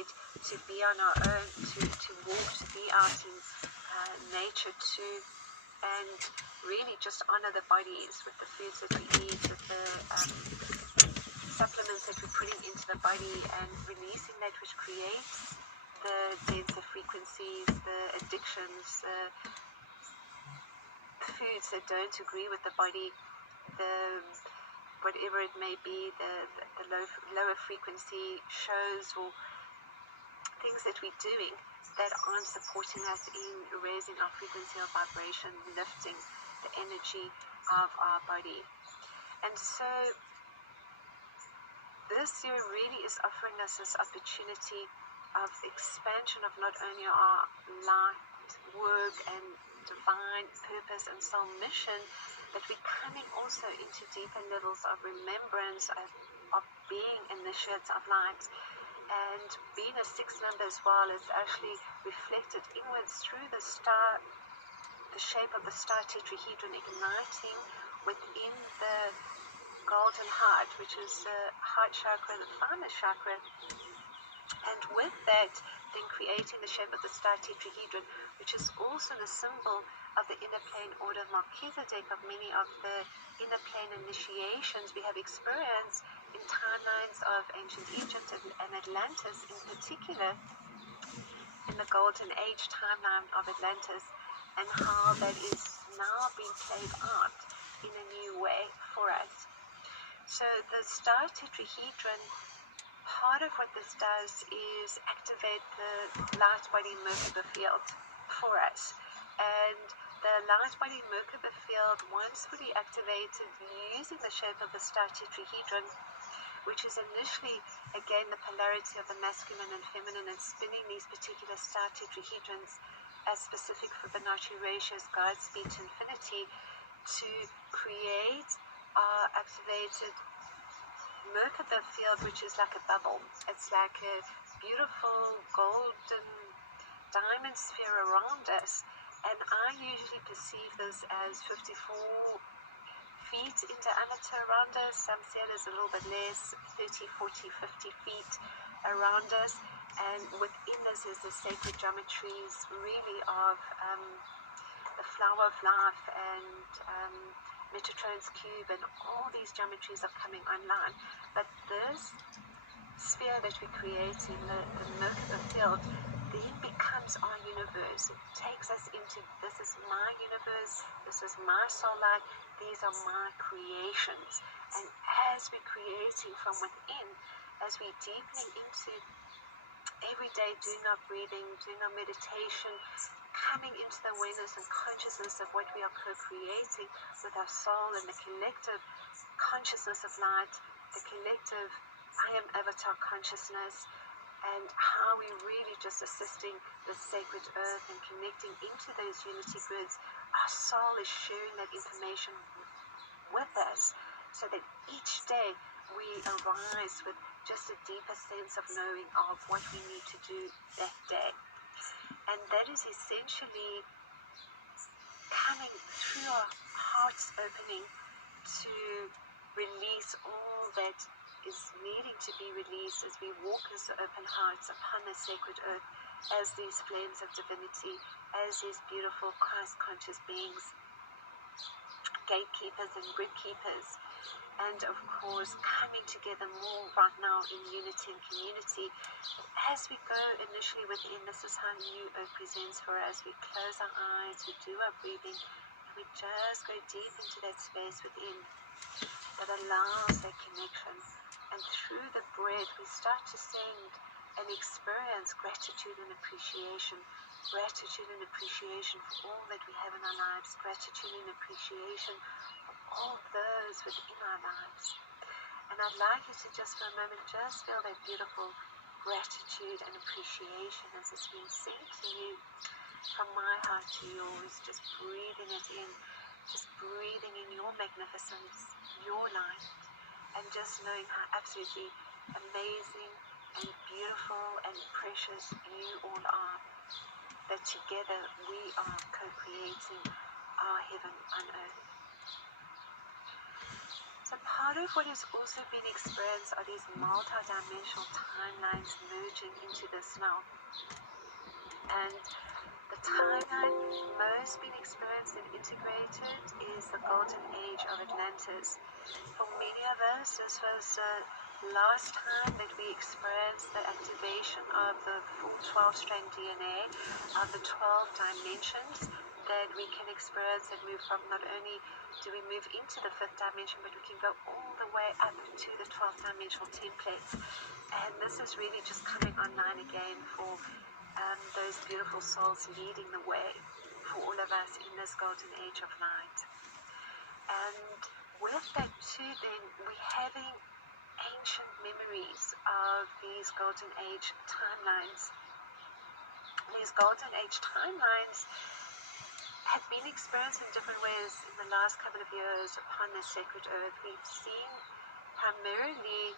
create, to be on our own, to walk, to be out in nature, and really just honor the bodies with the foods that we eat, with the supplements that we're putting into the body, and releasing that which creates the denser frequencies, the addictions, the foods that don't agree with the body, the whatever it may be, the lower frequency shows or things that we're doing that aren't supporting us in raising our frequency of vibration, lifting the energy of our body. And so this year really is offering us this opportunity of expansion of not only our light work and divine purpose and soul mission, but we're coming also into deeper levels of remembrance of being initiates of light. And being a 6 number as well is actually reflected inwards through the star, the shape of the star tetrahedron igniting within the golden heart, which is the heart chakra, the finest chakra. And with that, then creating the shape of the star tetrahedron, which is also the symbol of the inner plane order of Melchizedek, of many of the inner plane initiations we have experienced in timelines of ancient Egypt and Atlantis, in particular in the Golden Age timeline of Atlantis, and how that is now being played out in a new way for us. So the star tetrahedron, part of what this does is activate the light body Merkaba field for us. And the light body Merkaba field, once fully activated using the shape of the star tetrahedron, which is initially, again, the polarity of the masculine and feminine, and spinning these particular star tetrahedrons as specific Fibonacci ratios, guide speed to infinity, to create our activated Merkaba field, which is like a bubble. It's like a beautiful golden diamond sphere around us, and I usually perceive this as 54 feet in diameter around us. Some say it is a little bit less, 30, 40, 50 feet around us, and within this is the sacred geometries really of the flower of life and Metatron's cube, and all these geometries are coming online. But this sphere that we're creating, the Merkaba field, then becomes our universe. It takes us into, this is my universe, this is my soul light, these are my creations. And as we're creating from within, as we're deepening into everyday doing our breathing, doing our meditation, coming into the awareness and consciousness of what we are co-creating with our soul and the collective consciousness of light, the collective I am avatar consciousness, and how we really just assisting the sacred earth and connecting into those unity grids. Our soul is sharing that information with us, so that each day we arise with just a deeper sense of knowing of what we need to do that day. And that is essentially coming through our hearts opening to release all that is needing to be released as we walk as open hearts upon the sacred earth, as these flames of divinity, as these beautiful Christ-conscious beings, gatekeepers and grid keepers, and of course coming together more right now in unity and community. As we go initially within, this is how New Earth presents for us. We close our eyes, we do our breathing, and we just go deep into that space within that allows that connection. And through the breath we start to send and experience gratitude and appreciation. Gratitude and appreciation for all that we have in our lives. Gratitude and appreciation for all those within our lives. And I'd like you to just for a moment just feel that beautiful gratitude and appreciation as it's being sent to you from my heart to yours. Just breathing it in. Just breathing in your magnificence, your light, and just knowing how absolutely amazing and beautiful and precious you all are. That together we are co-creating our heaven on earth. So part of what is also being experienced are these multi-dimensional timelines merging into this now. And the timeline most being experienced and integrated is the golden age of Atlantis. For many of us, this was the last time that we experienced the activation of the full 12-strand DNA of the 12 dimensions that we can experience and move from. Not only do we move into the 5th dimension, but we can go all the way up to the 12th dimensional templates. And this is really just coming online again for those beautiful souls leading the way for all of us in this golden age of light. And with that too, then we're having ancient memories of these golden age timelines. These golden age timelines have been experienced in different ways in the last couple of years upon the sacred earth. We've seen primarily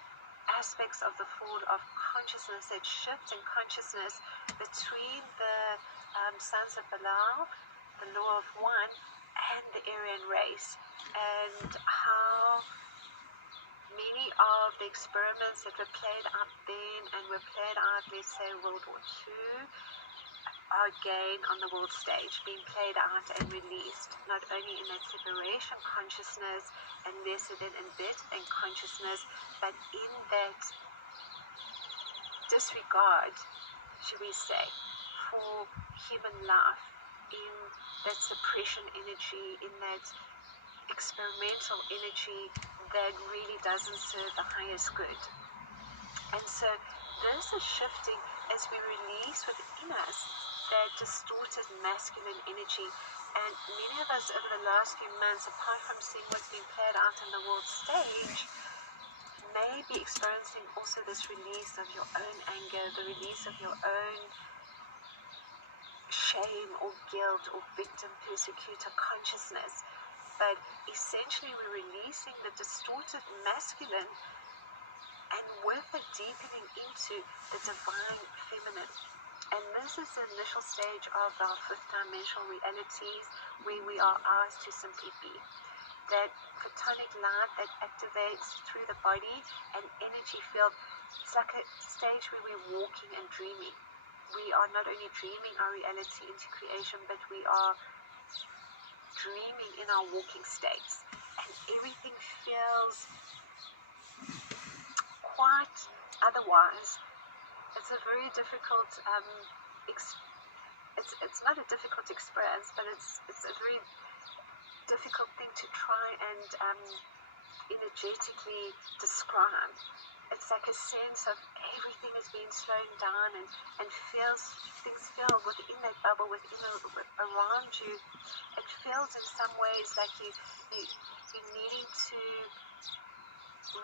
aspects of the fall of consciousness, that shift in consciousness between the sons of Belial, the law of one, and the Aryan race, and how many of the experiments that were played out then and were played out, let's say, World War II, are again on the world stage, being played out and released, not only in that separation consciousness and lesser than embedded in consciousness, but in that disregard, should we say, for human life, in that suppression energy, in that experimental energy that really doesn't serve the highest good. And so this is shifting as we release within us that distorted masculine energy. And many of us over the last few months, apart from seeing what's been played out on the world stage, may be experiencing also this release of your own anger, the release of your own shame or guilt or victim persecutor consciousness. But essentially we're releasing the distorted masculine, and with it deepening into the divine feminine. And this is the initial stage of our 5th dimensional realities, where we are asked to simply be. That photonic light that activates through the body, an energy field. It's like a stage where we're walking and dreaming. We are not only dreaming our reality into creation, but we are dreaming in our walking states. And everything feels quite otherwise. It's a very difficult, it's not a difficult experience, but it's a very difficult thing to try and energetically describe. It's like a sense of everything is being slowed down and things feel within that bubble, around you. It feels in some ways like you're needing to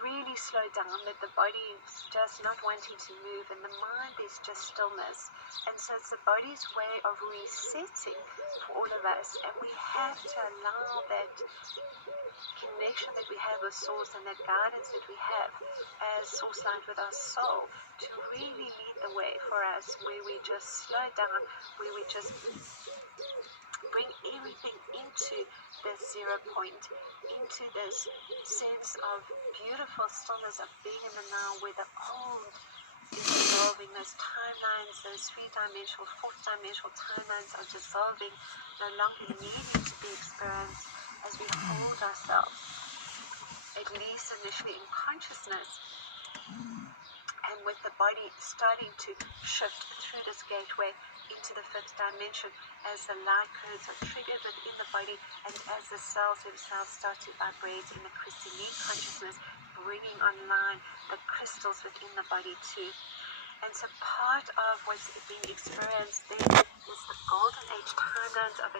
really slow down, that the body is just not wanting to move, and the mind is just stillness. And so it's the body's way of resetting for all of us, and we have to allow that connection that we have with Source and that guidance that we have as Source Light with our soul to really lead the way for us, where we just slow down, where we just bring everything into this 0 point, into this sense of beautiful stillness of being in the now, where the old is dissolving, those timelines, those 3-dimensional, 4th-dimensional timelines are dissolving, no longer needing to be experienced as we hold ourselves, at least initially in consciousness, and with the body starting to shift through this gateway into the 5th dimension as the light codes are triggered within the body, and as the cells themselves start to vibrate in the crystalline consciousness, bringing online the crystals within the body too. And so part of what's being experienced then is the golden age timelines of